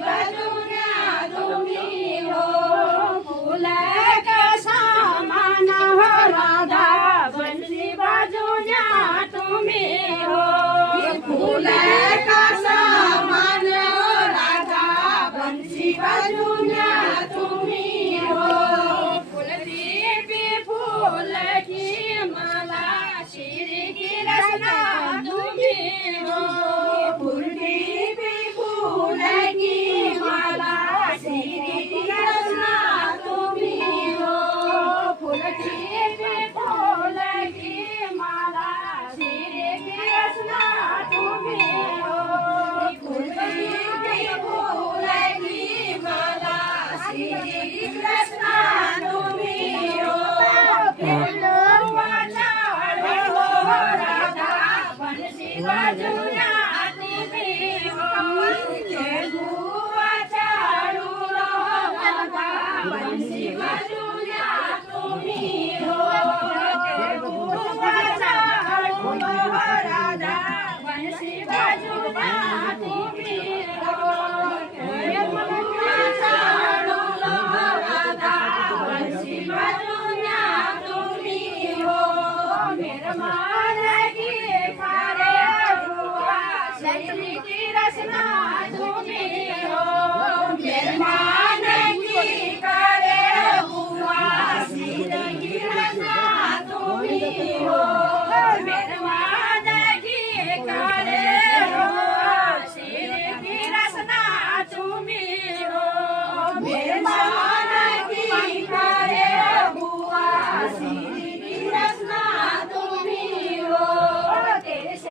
बाजूला तुम्ही हो फुल समान हो राधा बंसी बाजूला तुम्ही हो फुल समान हो राधा बंसी बाजूला तुम्ही हो फुलदेवी फूल की माला श्री की रचना तुम्ही हो फुलदेवी फूल की माला श्री की रचना तुम्ही हो फुलदेवी फूल की माला श्री की रचना तुम्ही हो फुलदेवी फूल की माला श्री की रचना तुम्ही हो राधा बंसी बाजूला तुम्ही हो बंसी बाजूला तुम्ही हो राधा बंसी बाजूला तुम्ही हो राधा बंसी बाजूला तुम्ही हो मेहरबान की खारे बुआ श्री की रचना